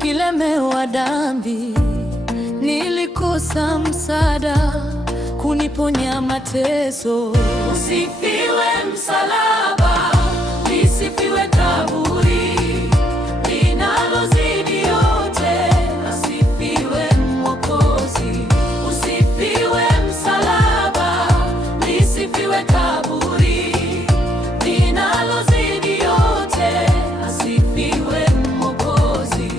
nikilemewa dhambi, nilikosa msaada kuniponya mateso. Usifiwe msalaba, lisifiwe kaburi linalozidi yote, asifiwe Mwokozi. Usifiwe msalaba, lisifiwe kaburi linalozidi yote, asifiwe Mwokozi.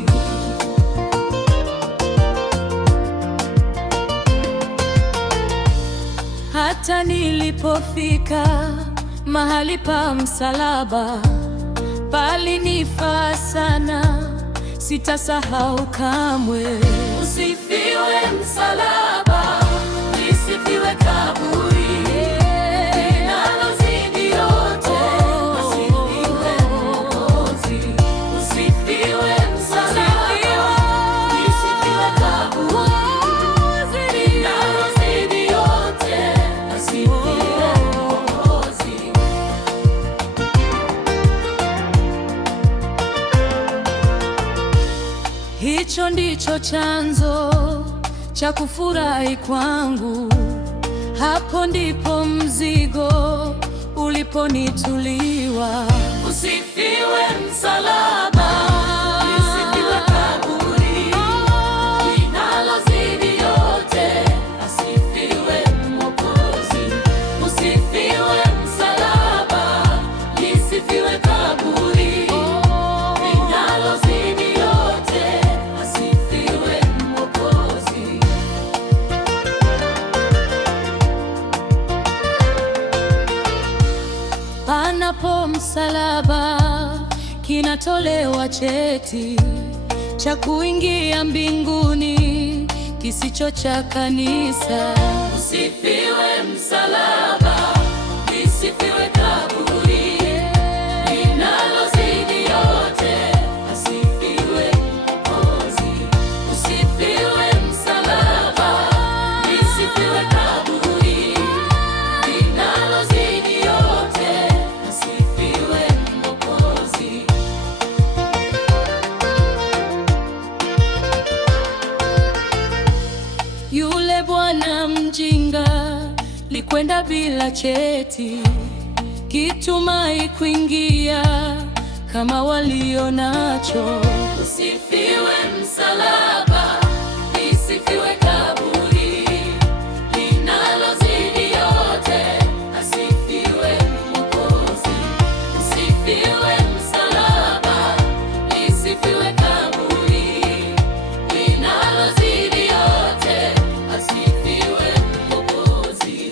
Hata nilipofika mahali pa msalaba, palinifaa sana, sitasahau kamwe. Usifiwe msalaba, lisifiwe kaburi linalozidi yote, asifiwe Mwokozi. Usifiwe msalaba, lisifiwe kaburi linalozidi yote, asifiwe Mwokozi. Hicho ndicho chanzo cha kufurahi kwangu, hapo ndipo mzigo uliponituliwa. Usifiwe msalaba, lisifiwe kaburi linalozidi yote, asifiwe Mwokozi. Usifiwe msalaba, lisifiwe kaburi linalozidi yote, asifiwe Mwokozi. Panapo msalaba kinatolewa cheti cha kuingia mbinguni, kisicho cha kanisa. Usifiwe msalaba, lisifiwe kaburi linalozidi yote, asifiwe Mwokozi. Usifiwe msalaba, lisifiwe kaburi linalozidi yote, asifiwe Mwokozi. Yule bwana mjinga likwenda bila cheti, kitumai kuingia kama walio nacho. Usifiwe msalaba, lisifiwe kaburi linalozidi yote, asifiwe Mwokozi. Usifiwe msalaba, lisifiwe kaburi linalozidi yote, asifiwe Mwokozi.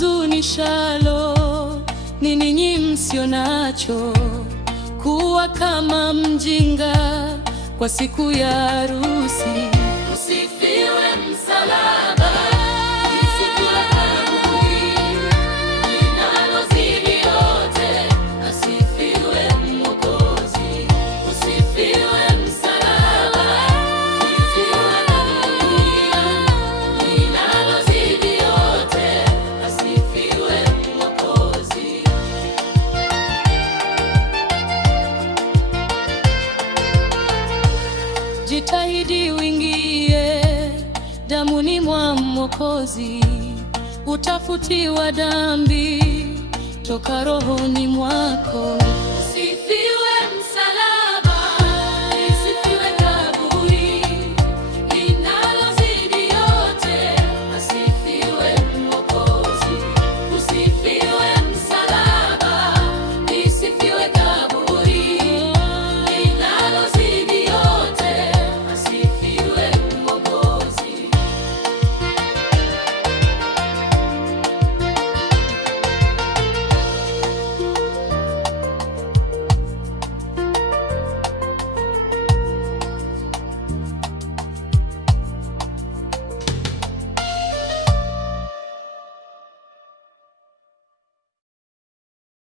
Lituhuzunishalo ni ninyi msio nacho, kuwa kama mjinga kwa siku ya harusi. Usifiwe msalaba, lisifiwe kaburi linalozidi yote, asifiwe Mwokozi. Usifiwe msalaba, lisifiwe kaburi linalozidi yote, asifiwe Mwokozi. Jitahidi uingie damuni mwa Mwokozi, utafutiwa dhambi toka rohoni mwako.